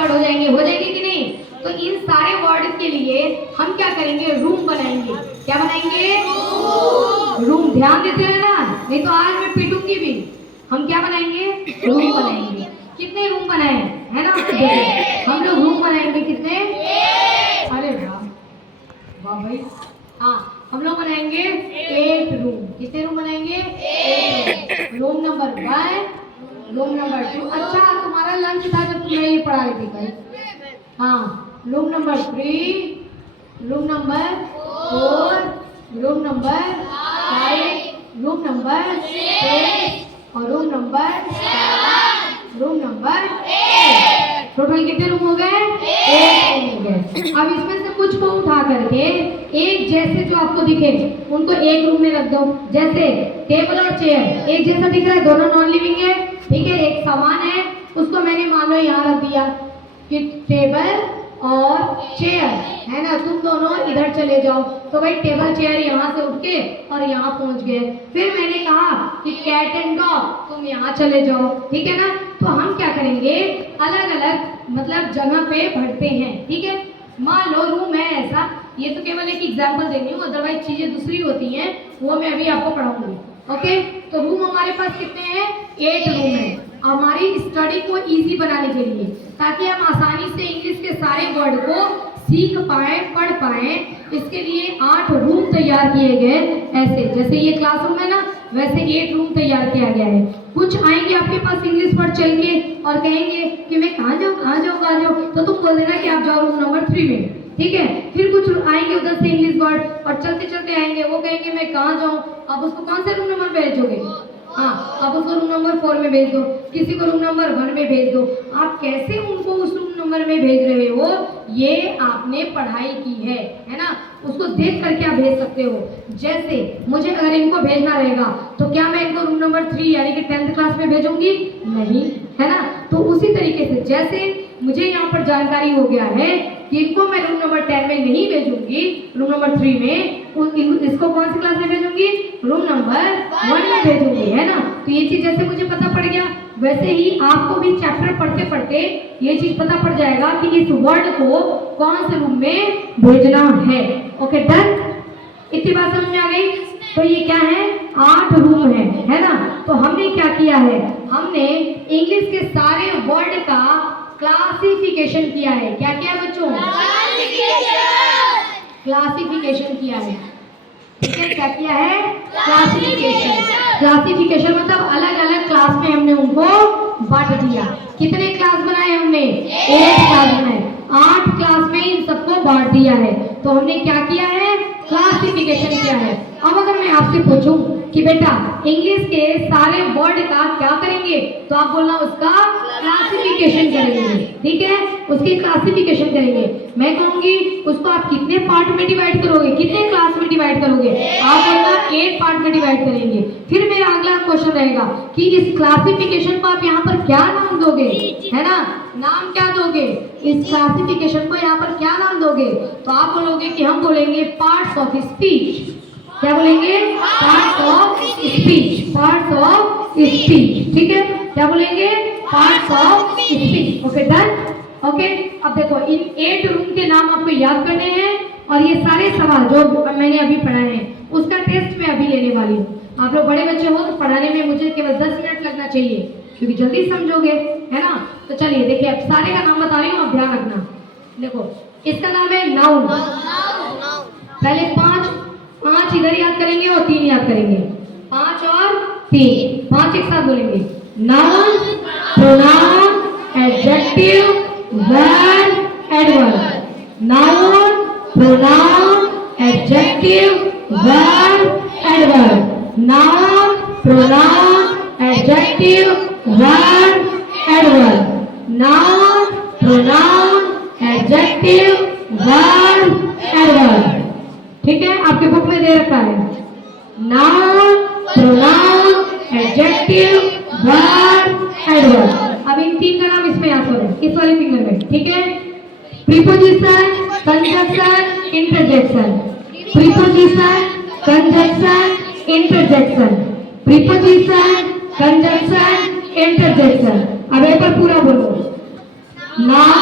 Word हो जाएंगे कि नहीं? तो इन सारे वर्ड के लिए हम क्या करेंगे? रूम बनाएंगे। क्या बनाएंगे? रूम। ध्यान देते रहना, नहीं तो आज मैं पीटूंगी भी। हम क्या बनाएंगे? रूम बनाएंगे। कितने रूम बनाए है ना? हम लोग रूम बनाएंगे कितने? अरे वाह वाह भाई। हाँ, हम लोग बनाएंगे 8 रूम। कितने रूम बनाएंगे? 8 रूम। Number 1, room number 2। अच्छा, तुम्हारा लंच था जब तुम्हें ये पढ़ा रही थी कल। हाँ, room number 3, room number 4, room number 5, room number 6 और room number 7, room number 8। Total कितने रूम हो गए? 8 रूम हो गए। अब इसमें से कुछ को उठा करके एक जैसे जो आपको दिखे उनको एक रूम में रख दो। जैसे टेबल और चेयर एक जैसा दिख रहा है, दोनों नॉन लिविंग है, ठीक है। एक सामान है, उसको मैंने मान लो यहाँ रख दिया कि टेबल और चेयर है ना, तुम दोनों इधर चले जाओ। तो भाई टेबल चेयर यहाँ से उठ के और यहाँ पहुँच गए। फिर मैंने कहा कि कैट एंड डॉग तुम यहाँ चले जाओ, ठीक है ना। तो हम क्या करेंगे? अलग अलग मतलब जगह पे बढ़ते हैं, ठीक है। मान लो रूम है ऐसा, ये तो केवल एक एग्जाम्पल दे रही हूँ, अदरवाइज चीजें दूसरी होती हैं, वो मैं अभी आपको पढ़ाऊंगी। ओके, तो रूम हमारे पास कितने हैं? 8 रूम है। हमारी स्टडी को इजी बनाने के लिए, ताकि हम आसानी से इंग्लिश के सारे वर्ड को सीख पाए, पढ़ पाए, इसके लिए 8 रूम तैयार किए गए। ऐसे जैसे ये क्लासरूम है ना, वैसे 8 रूम तैयार किया गया है। कुछ आएंगे आपके पास इंग्लिश वर्ड चल के और कहेंगे कि मैं कहाँ जाऊँ कहाँ जाऊँ कहाँ जाऊँ, तो तुम बोल देना कि आप जाओ रूम नंबर 3 में, ठीक है। फिर कुछ आएंगे उधर से इंग्लिश वर्ड और चलते चलते आएंगे, वो कहेंगे मैं कहाँ जाऊँ, आप उसको कौन से रूम नंबर भेजोगे? हाँ, आप उसको रूम नंबर 4 में भेज दो, किसी को रूम नंबर 1 में भेज दो। आप कैसे उनको उस रूम नंबर में भेज रहे हो, ये आपने पढ़ाई की है ना, उसको देख करके आप भेज सकते हो। जैसे मुझे अगर इनको भेजना रहेगा तो क्या मैं इनको रूम नंबर 3 यानी कि 10th क्लास में भेजूंगी? नहीं, है ना। तो उसी तरीके से जैसे मुझे यहाँ पर जानकारी हो गया है कि इनको मैं रूम नंबर 10 में नहीं भेजूंगी, रूम नंबर 3 में, इसको कौन सी क्लास में भेजूंगी? रूम नंबर 1 में भेजूंगी, है ना। तो ये चीज जैसे मुझे पता पड़ गया, वैसे ही आपको भी चैप्टर पढ़ते पढ़ते ये चीज पता पड़ जाएगा कि इस वर्ड को कौन से रूम में भेजना है। Okay, done. इतनी बात समझ में आ गई? तो ये क्या है? 8 रूम है ना। तो हमने क्या किया है? हमने इंग्लिश के सारे वर्ड का क्लासिफिकेशन किया है। क्या किया बच्चों? क्लासिफिकेशन किया है, ठीक है। क्या किया है? क्लासिफिकेशन। क्लासिफिकेशन मतलब अलग अलग क्लास में हमने उनको बांट दिया। कितने क्लास बनाए हमने? 8 क्लास बनाए। 8 क्लास में इन सबको बांट दिया है। तो हमने क्या किया है? क्लासिफिकेशन किया है। अब अगर मैं आपसे पूछूं कि बेटा इंग्लिश के सारे वर्ड का क्या करेंगे, तो आप बोलना उसका क्लासिफिकेशन करेंगे, ठीक है। उसकी क्लासिफिकेशन करेंगे। मैं कहूंगी उसको आप कितने पार्ट में डिवाइड करोगे, कितने क्लास में डिवाइड करोगे? आप बोलना 8 पार्ट में डिवाइड करेंगे। फिर मेरा अगला क्वेश्चन रहेगा कि इस क्लासिफिकेशन को आप यहाँ पर क्या नाम दोगे, है ना। नाम क्या दोगे? इस क्लासिफिकेशन को यहाँ पर क्या नाम दोगे? तो आप बोलोगे कि हम बोलेंगे पार्ट्स ऑफ स्पीच। क्या बोलेंगे? Parts of speech. Parts of speech, ठीक है। क्या बोलेंगे? Parts of speech. Okay, done. Okay, अब देखो इन 8 रूम के नाम आपको याद करने हैं और ये सारे सवाल जो मैंने अभी पढ़ाए हैं उसका टेस्ट मैं अभी लेने वाली हूँ। आप लोग बड़े बच्चे हो तो पढ़ाने में मुझे केवल 10 मिनट लगना चाहिए, क्योंकि जल्दी समझोगे, है ना। तो चलिए देखिए, अब सारे का नाम बता रही हूँ, आप ध्यान रखना। देखो, इसका नाम है नाउन। पहले 5 इधर याद करेंगे और 3 याद करेंगे। 5 और 3, 5 एक साथ बोलेंगे। Noun, pronoun, adjective, verb, adverb. Noun, pronoun, adjective, verb, adverb. Noun, pronoun, adjective, verb, adverb. Noun, pronoun, adjective, verb, adverb. ठीक है, आपके बुक में दे रखा है noun, pronoun, adjective, verb, adverb. अब इन 3 का नाम इसमें याद करो, इस वाले फिंगर में, ठीक है। Preposition, conjunction, interjection. Preposition, conjunction, interjection. Preposition, conjunction, interjection. अब एक बार पूरा बोलो। नाउन